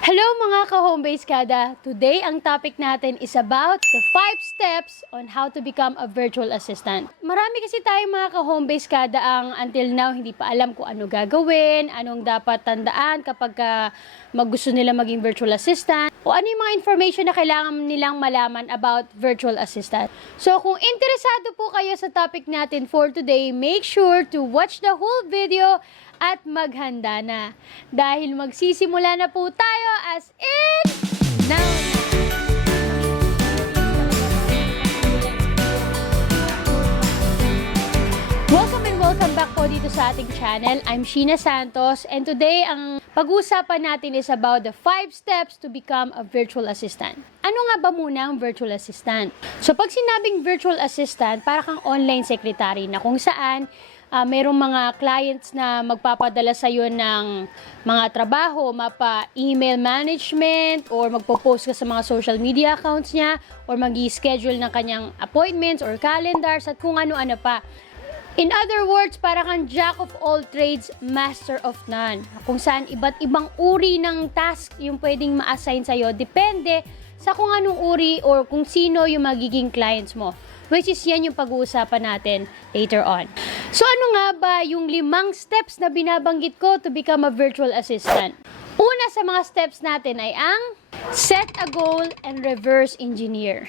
Hello mga ka-Homebase Kada! Today, ang topic natin is about the 5 steps on how to become a virtual assistant. Marami kasi tayong mga ka-Homebase Kada ang until now hindi pa alam kung ano gagawin, anong dapat tandaan kapag gusto nila maging virtual assistant, o ano yung mga information na kailangan nilang malaman about virtual assistant. So kung interesado po kayo sa topic natin for today, make sure to watch the whole video at maghanda na. Dahil magsisimula na po tayo as in now. Welcome back po dito sa ating channel. I'm Sheena Santos and today ang pag-uusapan natin is about the 5 steps to become a virtual assistant. Ano nga ba muna ang virtual assistant? So pag sinabing virtual assistant, para kang online secretary na kung saan merong mga clients na magpapadala sa iyo ng mga trabaho, mapa-email management, or magpo-post ka sa mga social media accounts niya, or mag-i-schedule ng kanyang appointments or calendars at kung ano-ano pa. In other words, para kang jack of all trades, master of none. Kung saan iba't ibang uri ng task yung pwedeng ma-assign sa iyo, depende sa kung anong uri or kung sino yung magiging clients mo. Which is yan yung pag-uusapan natin later on. So ano nga ba yung 5 steps na binabanggit ko to become a virtual assistant? Una sa mga steps natin ay ang set a goal and reverse engineer.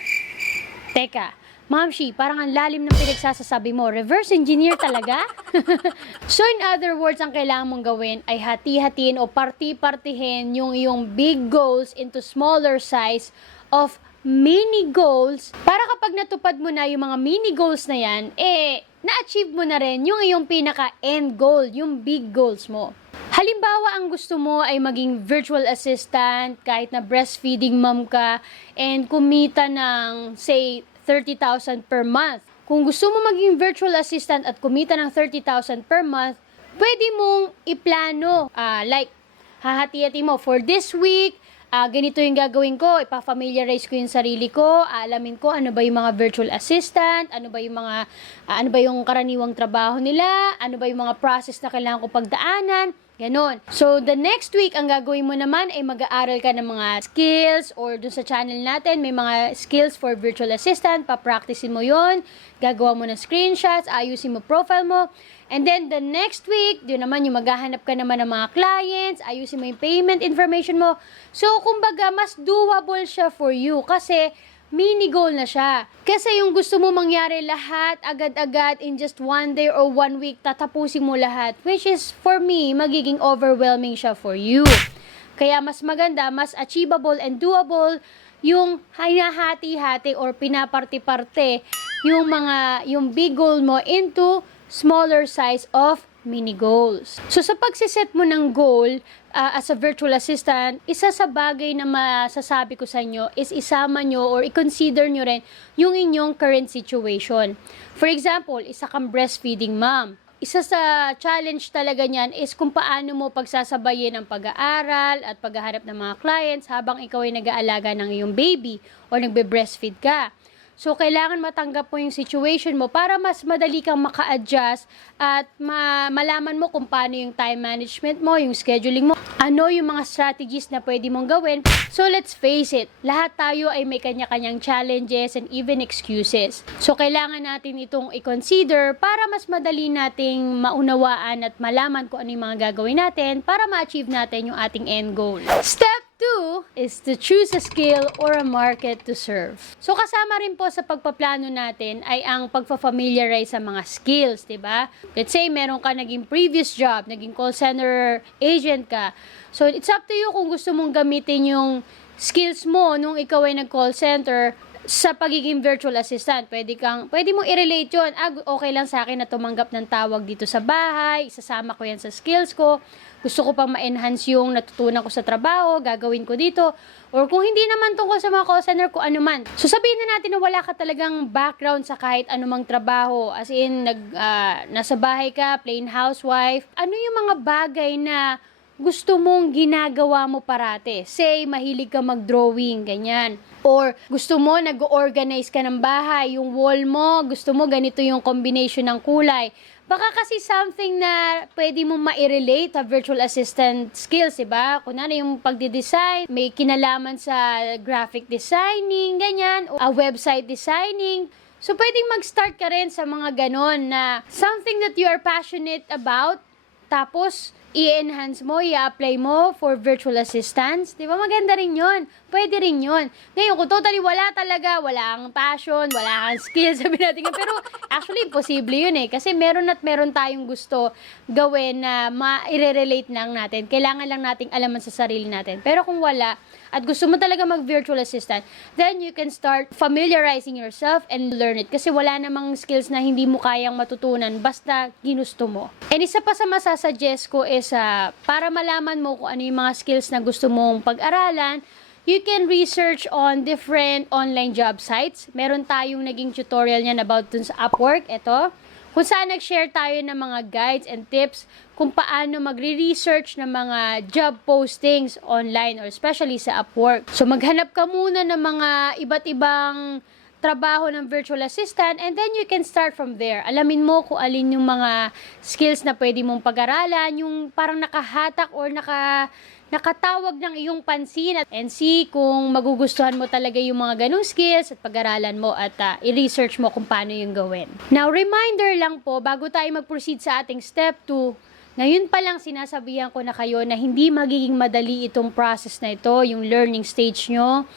Teka, Ma'am Shi, parang ang lalim ng pinagsasasabi mo. Reverse engineer talaga? So in other words, ang kailangan mong gawin ay hati-hatiin o parti-partihin yung iyong big goals into smaller size of mini goals para kapag natupad mo na yung mga mini goals na yan, na-achieve mo na rin yung iyong pinaka-end goal, yung big goals mo. Halimbawa, ang gusto mo ay maging virtual assistant kahit na breastfeeding mom ka and kumita ng, say, 30,000 per month. Kung gusto mo maging virtual assistant at kumita ng 30,000 per month, pwede mong iplano, like, hahati-hati mo for this week, ganito yung gagawin ko, ipa-familiarize ko yung sarili ko, alamin ko ano ba yung mga virtual assistant, ano ba yung karaniwang trabaho nila, ano ba yung mga process na kailangan ko pagdaanan, ganon. So, the next week, ang gagawin mo naman ay mag-aaral ka ng mga skills or dun sa channel natin, may mga skills for virtual assistant, pa-practicein mo yon, gagawa mo ng screenshots, ayusin mo profile mo, and then the next week, yun naman yung maghahanap ka naman ng mga clients, ayusin mo yung payment information mo. So, kumbaga, mas doable siya for you kasi mini goal na siya. Kasi yung gusto mo mangyari lahat, agad-agad, in just 1 day or 1 week, tatapusin mo lahat. Which is, for me, magiging overwhelming siya for you. Kaya mas maganda, mas achievable and doable yung hinahati-hati or pinaparti-parte yung big goal mo into smaller size of mini goals. So sa pagsiset mo ng goal as a virtual assistant, isa sa bagay na masasabi ko sa inyo is isama nyo or i-consider nyo rin yung inyong current situation. For example, isa kang breastfeeding mom. Isa sa challenge talaga niyan is kung paano mo pagsasabayin ang pag-aaral at paghahanap ng mga clients habang ikaw ay nag-aalaga ng iyong baby o nagbe-breastfeed ka. So, kailangan matanggap mo yung situation mo para mas madali kang maka-adjust at malaman mo kung paano yung time management mo, yung scheduling mo, ano yung mga strategies na pwede mong gawin. So, let's face it, lahat tayo ay may kanya-kanyang challenges and even excuses. So, kailangan natin itong i-consider para mas madali nating maunawaan at malaman kung ano yung mga gagawin natin para ma-achieve natin yung ating end goal. Step 2 is to choose a skill or a market to serve. So, kasama rin po sa pagpaplano natin ay ang pagfa-familiarize sa mga skills, diba? Let's say, meron ka naging previous job, naging call center agent ka. So, it's up to you kung gusto mong gamitin yung skills mo nung ikaw ay nag-call center sa pagiging virtual assistant. Pwede mong i-relate yun. Okay lang sa akin na tumanggap ng tawag dito sa bahay, isasama ko yan sa skills ko. Gusto ko pang ma-enhance yung natutunan ko sa trabaho, gagawin ko dito. Or kung hindi naman tungkol sa mga call center, kung ano man. So sabihin na natin na wala ka talagang background sa kahit anumang trabaho. As in, nasa bahay ka, plain housewife. Ano yung mga bagay na gusto mong ginagawa mo parate? Say, mahilig ka mag-drawing, ganyan. Or gusto mo, nag-organize ka ng bahay, yung wall mo, gusto mo ganito yung combination ng kulay. Baka kasi something na pwede mong ma-relate sa virtual assistant skills, diba? Kunwari yung pagdi-design, may kinalaman sa graphic designing, ganyan, o website designing. So, pwedeng mag-start ka rin sa mga ganon na something that you are passionate about, tapos i-enhance mo, i-apply mo for virtual assistants. Di ba? Maganda rin yun. Pwede rin yun. Ngayon, kung totally wala talaga, wala kang passion, wala kang skills, sabi natin. Pero actually, imposible yun eh. Kasi meron at meron tayong gusto gawin na ma-relate lang natin. Kailangan lang nating alaman sa sarili natin. Pero kung wala, at gusto mo talaga mag-virtual assistant, then you can start familiarizing yourself and learn it. Kasi wala namang skills na hindi mo kayang matutunan basta ginusto mo. And isa pa sa masasuggest ko is para malaman mo kung ano yung mga skills na gusto mong pag-aralan, you can research on different online job sites. Meron tayong naging tutorial niyan about dun sa Upwork. Ito, kung saan nag-share tayo ng mga guides and tips kung paano magre-research ng mga job postings online or especially sa Upwork. So maghanap ka muna ng mga iba't ibang trabaho ng virtual assistant and then you can start from there. Alamin mo kung alin yung mga skills na pwede mong pag-aralan, yung parang nakahatak or nakatawag ng iyong pansin and see kung magugustuhan mo talaga yung mga ganong skills at pag-aralan mo at i-research mo kung paano yung gawin. Now, reminder lang po, bago tayo mag-proceed sa ating step 2, ngayon pa lang sinasabihan ko na kayo na hindi magiging madali itong process na ito, yung learning stage nyo.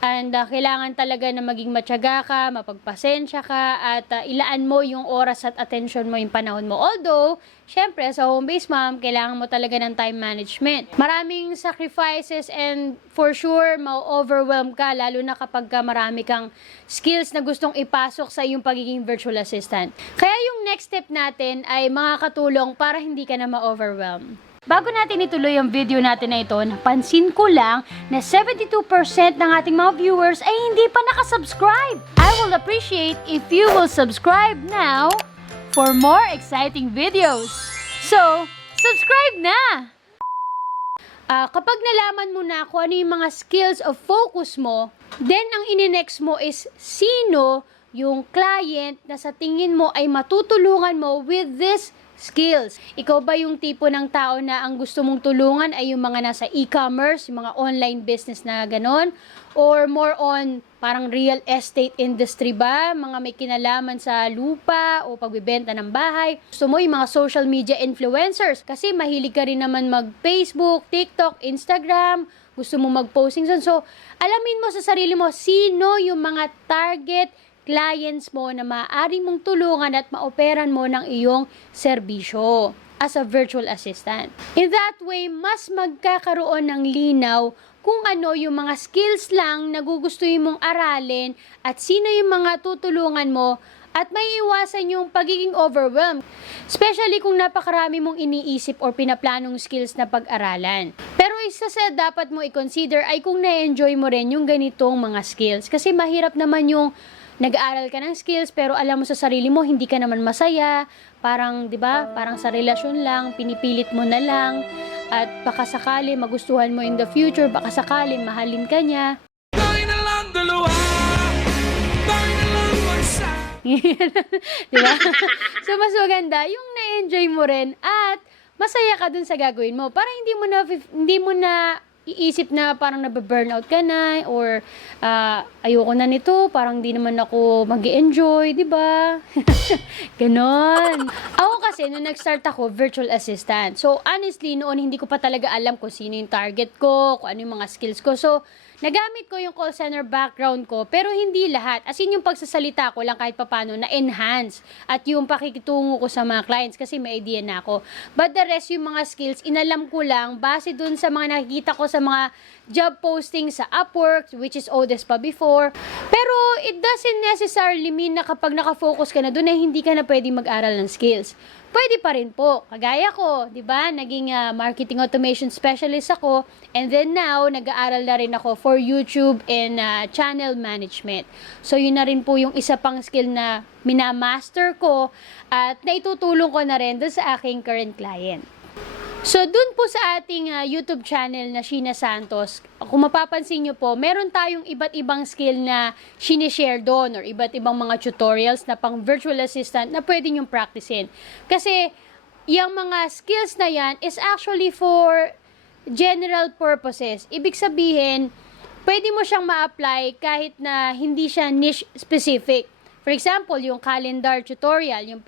And kailangan talaga na maging matyaga ka, mapagpasensya ka, at ilaan mo yung oras at attention mo, yung panahon mo. Although, syempre, sa home-based mom, kailangan mo talaga ng time management. Maraming sacrifices and for sure, ma-overwhelm ka, lalo na kapag marami kang skills na gustong ipasok sa iyong pagiging virtual assistant. Kaya yung next step natin ay makakatulong para hindi ka na ma-overwhelm. Bago natin ituloy ang video natin na ito, napansin ko lang na 72% ng ating mga viewers ay hindi pa nakasubscribe. I will appreciate if you will subscribe now for more exciting videos. So, subscribe na! Kapag nalaman mo na kung ano yung mga skills of focus mo, then ang ininext mo is sino yung client na sa tingin mo ay matutulungan mo with this skills. Ikaw ba yung tipo ng tao na ang gusto mong tulungan ay yung mga nasa e-commerce, yung mga online business na ganon? Or more on parang real estate industry ba? Mga may kinalaman sa lupa o pagbibenta ng bahay? Gusto mo yung mga social media influencers? Kasi mahilig ka rin naman mag-Facebook, TikTok, Instagram. Gusto mo mag-posting doon. So, alamin mo sa sarili mo sino yung mga target clients mo na maaari mong tulungan at maoperan mo ng iyong serbisyo as a virtual assistant. In that way, mas magkakaroon ng linaw kung ano yung mga skills lang na gugustuhin mong aralin at sino yung mga tutulungan mo at may iwasan yung pagiging overwhelmed. Especially kung napakarami mong iniisip or pinaplanong skills na pag-aralan. Pero isa sa dapat mo i-consider ay kung na-enjoy mo rin yung ganitong mga skills. Kasi mahirap naman yung nag-aaral ka ng skills pero alam mo sa sarili mo hindi ka naman masaya, parang 'di ba? Parang sa relasyon lang, pinipilit mo na lang at baka sakali magustuhan mo in the future, baka sakali mahalin ka niya. Tayo na lang dalawa. Tayo na lang mag-isa. 'Di ba? So mas maganda yung na-enjoy mo rin at masaya ka dun sa gagawin mo. Para hindi mo na iisip na parang nabe-burnout ka na or ayoko na nito, parang di naman ako mag-enjoy, di ba? Ganon. Ako kasi, nung nag-start ako, virtual assistant. So, honestly, noon hindi ko pa talaga alam kung sino yung target ko, kung ano yung mga skills ko. So, nagamit ko yung call center background ko, pero hindi lahat. As in, yung pagsasalita ko lang kahit papano na-enhance at yung pakikitungo ko sa mga clients kasi may idea na ako. But the rest, yung mga skills, inalam ko lang base dun sa mga nakikita ko sa mga job posting sa Upwork, which is Odes pa before. Pero it doesn't necessarily mean na kapag nakafocus ka na dun ay hindi ka na pwede mag-aral ng skills. Pwede pa rin po. Kagaya ko, di ba? Naging marketing automation specialist ako. And then now, nag-aaral na rin ako for YouTube and channel management. So, yun na rin po yung isa pang skill na minamaster ko at naitutulong ko na rin doon sa aking current client. So, dun po sa ating YouTube channel na Sheena Santos, kung mapapansin nyo po, meron tayong iba't ibang skill na sinishare doon or iba't ibang mga tutorials na pang virtual assistant na pwede nyong practicein. Kasi, yung mga skills na yan is actually for general purposes. Ibig sabihin, pwede mo siyang ma-apply kahit na hindi siya niche specific. For example, yung calendar tutorial, yung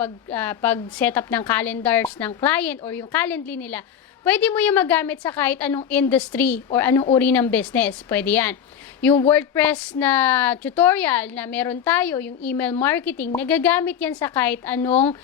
pag-setup ng calendars ng client or yung Calendly nila, pwede mo yung magamit sa kahit anong industry or anong uri ng business. Pwede yan. Yung WordPress na tutorial na meron tayo, yung email marketing, nagagamit yan sa kahit anong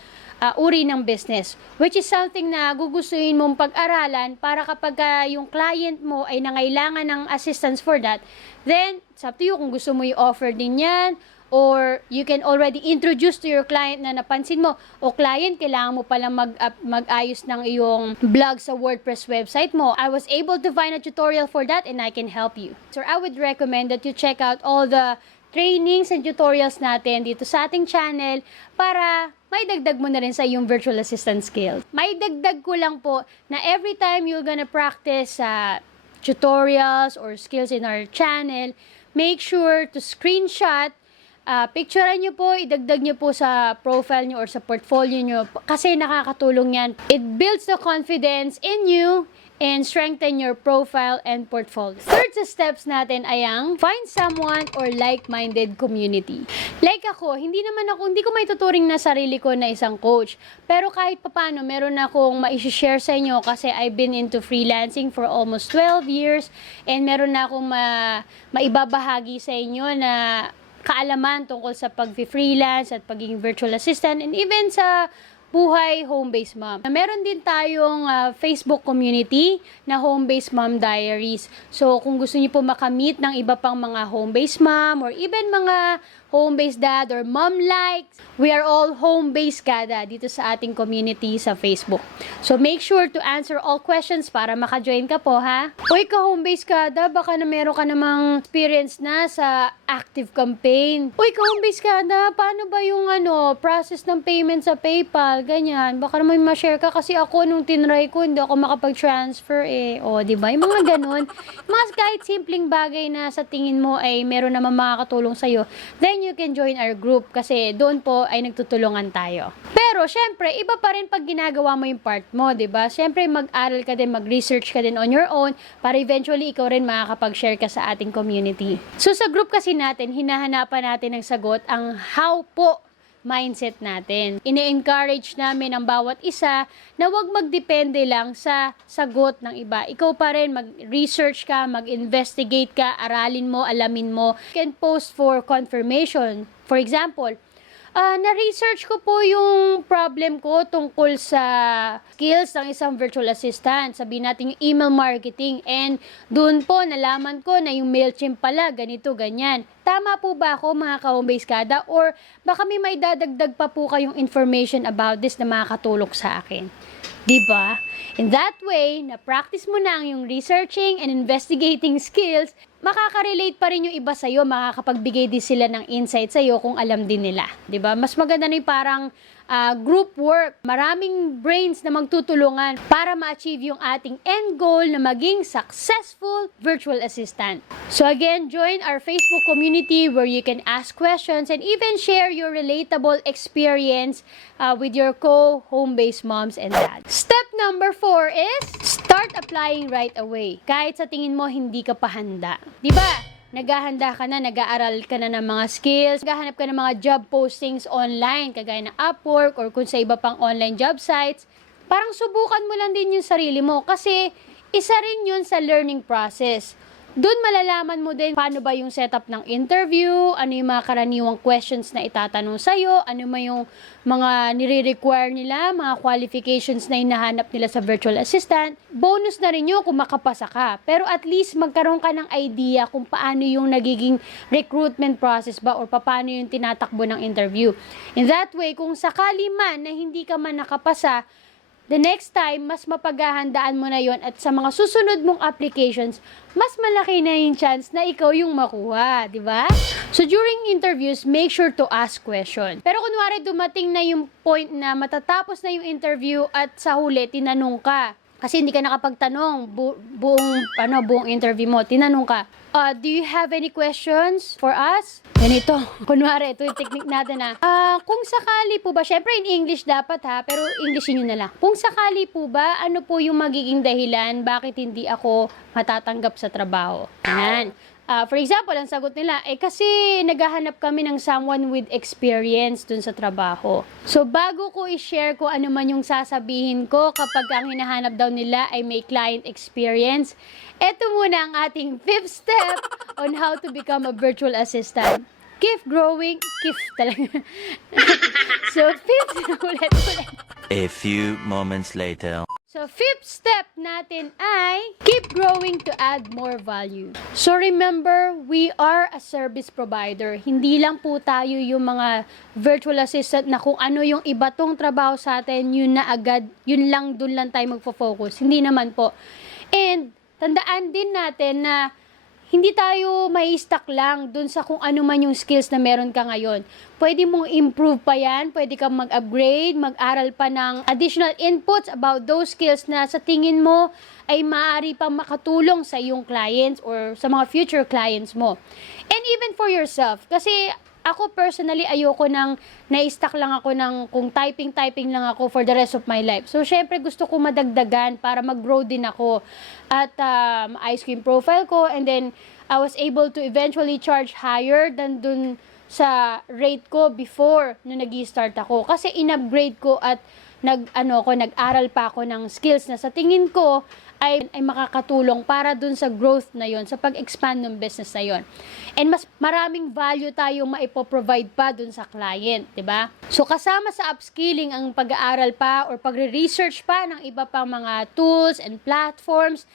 uri ng business. Which is something na gugustuhin mong pag-aralan para kapag yung client mo ay nangailangan ng assistance for that, then it's up to you kung gusto mo i-offer din yan, or you can already introduce to your client na napansin mo, o client, kailangan mo palang mag-ayos ng iyong blog sa WordPress website mo. I was able to find a tutorial for that and I can help you. So I would recommend that you check out all the trainings and tutorials natin dito sa ating channel para may dagdag mo na rin sa iyong virtual assistant skills. May dagdag ko lang po na every time you're gonna practice tutorials or skills in our channel, make sure to screenshot. Picturean nyo po, idagdag nyo po sa profile nyo or sa portfolio nyo kasi nakakatulong yan. It builds the confidence in you and strengthen your profile and portfolio. Third sa steps natin ay ang find someone or like-minded community. Like ako, hindi ko may tuturing na sarili ko na isang coach. Pero kahit papano, meron akong ma-share sa inyo kasi I've been into freelancing for almost 12 years and meron na akong maibabahagi sa inyo na kaalaman tungkol sa pag-freelance at pagiging virtual assistant and even sa buhay home-based mom. Meron din tayong Facebook community na Home-Based Mom Diaries. So, kung gusto niyo po makamit ng iba pang mga home-based mom or even mga home-based dad or mom likes, we are all home-based kada dito sa ating community sa Facebook. So, make sure to answer all questions para maka-join ka po, ha? Uy, ka-home-based kada, baka na meron ka namang experience na sa active campaign. Uy, ka-home-based kada, paano ba yung process ng payment sa PayPal? Ganyan. Baka naman ma-share ka kasi ako nung tinry ko, hindi ako makapag-transfer O, di ba? Yung mga ganun. Mga kahit simpleng bagay na sa tingin mo ay meron naman makakatulong sa'yo, then you can join our group kasi doon po ay nagtutulungan tayo. Pero, syempre, iba pa rin pag ginagawa mo yung part mo, di ba? Syempre, mag-aral ka din, mag-research ka din on your own para eventually ikaw rin makakapag-share ka sa ating community. So, sa group kasi natin, hinahanapan natin ng sagot ang how po mindset natin. Ine-encourage namin ang bawat isa na huwag magdepende lang sa sagot ng iba. Ikaw pa rin, mag-research ka, mag-investigate ka, aralin mo, alamin mo. You can post for confirmation. For example, na-research ko po yung problem ko tungkol sa skills ng isang virtual assistant. Sabihin natin yung email marketing. And doon po, nalaman ko na yung MailChimp pala, ganito, ganyan. Tama po ba ako, mga ka-home-based kada? Or baka may dadagdag pa po kayong information about this na makakatulong sa akin? Diba? In that way, na-practice mo na ang yung researching and investigating skills, makaka-relate pa rin yung iba sa'yo, makakapagbigay din sila ng insight sa'yo kung alam din nila. Diba? Mas maganda na yung parang group work. Maraming brains na magtutulungan para ma-achieve yung ating end goal na maging successful virtual assistant. So again, join our Facebook community where you can ask questions and even share your relatable experience with your co-home-based moms and dads. Step number 4 is start applying right away. Kahit sa tingin mo hindi ka pa handa. Diba? Naghahanda ka na, nag-aaral ka na ng mga skills, naghahanap ka ng mga job postings online, kagaya ng Upwork or kung sa iba pang online job sites. Parang subukan mo lang din yung sarili mo kasi isa rin yun sa learning process. Doon malalaman mo din paano ba yung setup ng interview, ano yung mga karaniwang questions na itatanong sa'yo, ano ba yung mga nire-require nila, mga qualifications na hinahanap nila sa virtual assistant. Bonus na rin yun kung makapasa ka. Pero at least magkaroon ka ng idea kung paano yung nagiging recruitment process ba or paano yung tinatakbo ng interview. In that way, kung sakali man na hindi ka man nakapasa, the next time, mas mapaghahandaan mo na yon at sa mga susunod mong applications, mas malaki na yung chance na ikaw yung makuha, di ba? So, during interviews, make sure to ask question. Pero kunwari dumating na yung point na matatapos na yung interview at sa huli, tinanong ka, Kasi hindi ka nakapagtanong buong interview mo. Tinanong ka, do you have any questions for us? Ganito. Kunwari, ito yung technique natin na, kung sakali po ba, syempre in English dapat ha, pero Englishin nyo na lang. Kung sakali po ba, ano po yung magiging dahilan, bakit hindi ako matatanggap sa trabaho? Yan. For example, ang sagot nila, kasi naghahanap kami ng someone with experience dun sa trabaho. So, bago ko i-share ko ano man yung sasabihin ko kapag ang hinahanap daw nila ay may client experience, eto muna ang ating 5th step on how to become a virtual assistant. Keep growing, keep talaga. So, 5th, ulit. A few moments later. So, 5th step natin ay keep growing to add more value. So, remember, we are a service provider. Hindi lang po tayo yung mga virtual assistant na kung ano yung iba tong trabaho sa atin, yun na agad, yun lang, dun lang tayo magfo-focus. Hindi naman po. And, tandaan din natin na hindi tayo mai-stuck lang dun sa kung ano man yung skills na meron ka ngayon. Pwede mong improve pa yan, pwede kang mag-upgrade, mag-aral pa ng additional inputs about those skills na sa tingin mo ay maaari pang makatulong sa iyong clients or sa mga future clients mo. And even for yourself, kasi ako personally, ayoko nang na-stuck lang ako ng kung typing lang ako for the rest of my life. So, syempre gusto ko madagdagan para mag-grow din ako at ice cream profile ko, and then I was able to eventually charge higher than dun sa rate ko before nung nag-start ako. Kasi in-upgrade ko at nag-aral pa ako ng skills na sa tingin ko ay makakatulong para dun sa growth na yon, sa pag-expand ng business na yon. And mas maraming value tayo maipoprovide pa dun sa client, di ba? So, kasama sa upskilling ang pag-aaral pa or pagre-research pa ng iba pang mga tools and platforms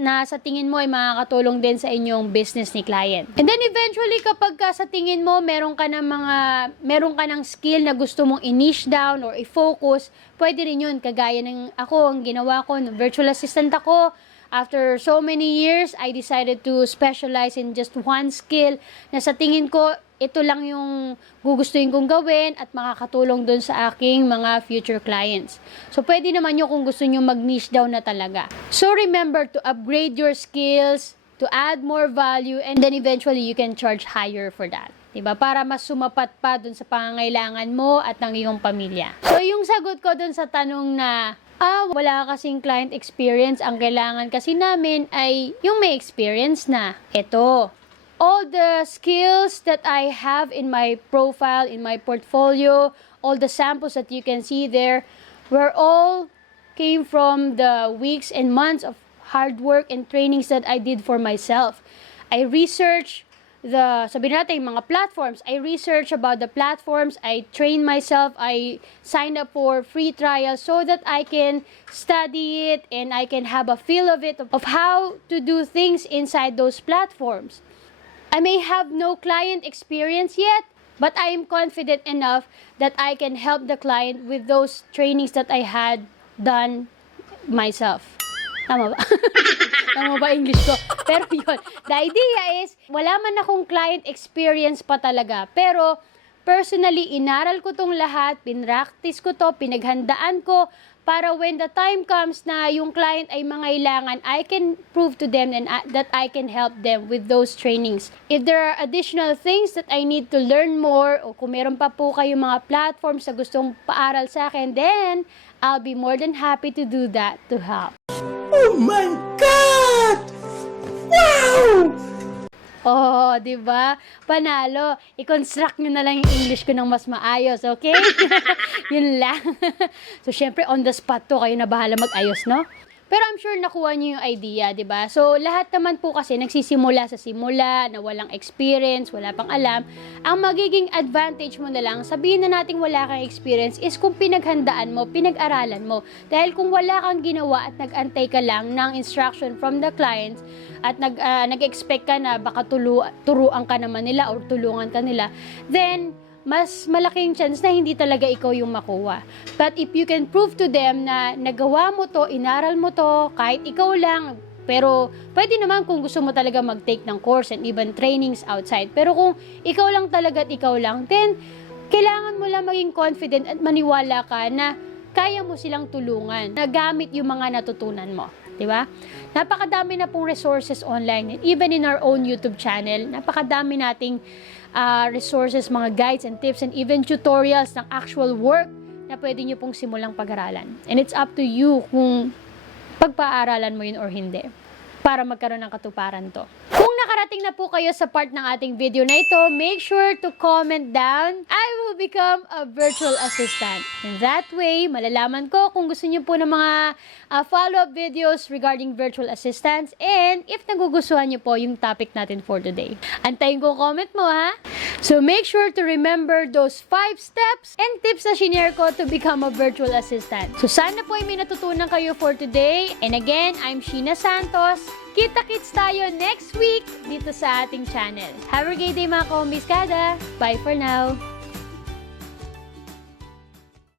na sa tingin mo ay makakatulong din sa inyong business ni client. And then eventually, kapag sa tingin mo meron ka ng skill na gusto mong i-niche down or i-focus, pwede rin yun. Kagaya ng ako, ang ginawa ko, virtual assistant ako. After so many years, I decided to specialize in just one skill na sa tingin ko, ito lang yung gugustuhin kong gawin at makakatulong dun sa aking mga future clients. So, pwede naman yun kung gusto nyo mag-niche down na talaga. So, remember to upgrade your skills, to add more value, and then eventually you can charge higher for that. Diba? Para mas sumapat pa dun sa pangangailangan mo at ng iyong pamilya. So, yung sagot ko dun sa tanong na, wala kasing client experience, ang kailangan kasi namin ay yung may experience na. Ito, all the skills that I have in my profile, in my portfolio, all the samples that you can see there, were all came from the weeks and months of hard work and trainings that I did for myself. I researched sabihin natin, mga platforms. I research about the platforms, I train myself, I sign up for free trials so that I can study it and I can have a feel of it, of how to do things inside those platforms. I may have no client experience yet, but I am confident enough that I can help the client with those trainings that I had done myself. Tama ba? Tama ba English ko? Pero yun, the idea is, wala man akong client experience pa talaga. Pero, personally, inaral ko tong lahat, pinractice ko to, pinaghandaan ko, para when the time comes na yung client ay mangailangan, I can prove to them and that I can help them with those trainings. If there are additional things that I need to learn more, o kung meron pa po kayong mga platforms na gustong paaral sa akin, then I'll be more than happy to do that to help. Oh my God! Wow! Oh, di ba? Panalo. I-construct nyo na lang yung English ko ng mas maayos, okay? Yun lang. So, syempre, on the spot to, kayo na bahala mag-ayos, no? Pero I'm sure nakuha nyo yung idea, di ba? So, lahat naman po kasi nagsisimula sa simula, na walang experience, wala pang alam. Ang magiging advantage mo na lang, sabihin na natin wala kang experience, is kung pinaghandaan mo, pinag-aralan mo. Dahil kung wala kang ginawa at nag-antay ka lang ng instruction from the clients, at nag-expect ka na baka turuan ka naman nila or tulungan ka nila, then, mas malaking chance na hindi talaga ikaw yung makuha. But if you can prove to them na nagawa mo to, inaral mo to, kahit ikaw lang, pero pwede naman kung gusto mo talaga mag-take ng course and even trainings outside. Pero kung ikaw lang talaga at ikaw lang, then kailangan mo lang maging confident at maniwala ka na kaya mo silang tulungan na gamit yung mga natutunan mo. Diba? Napakadami na pong resources online. Even in our own YouTube channel, napakadami nating resources, mga guides and tips and even tutorials ng actual work na pwede nyo pong simulang pag-aralan. And it's up to you kung pagpaaralan mo yun or hindi para magkaroon ng katuparan to. Kung nakarating na po kayo sa part ng ating video na ito, make sure to comment down, I will become a virtual assistant. In that way, malalaman ko kung gusto niyo po ng mga follow-up videos regarding virtual assistants and if nagugustuhan niyo po yung topic natin for today. Antayin ko comment mo ha! So make sure to remember those 5 steps and tips na shinare ko to become a virtual assistant. So sana po ay may natutunan kayo for today. And again, I'm Sheena Santos. Kita-kits tayo next week dito sa ating channel. Have a great day mga kombiskada. Bye for now.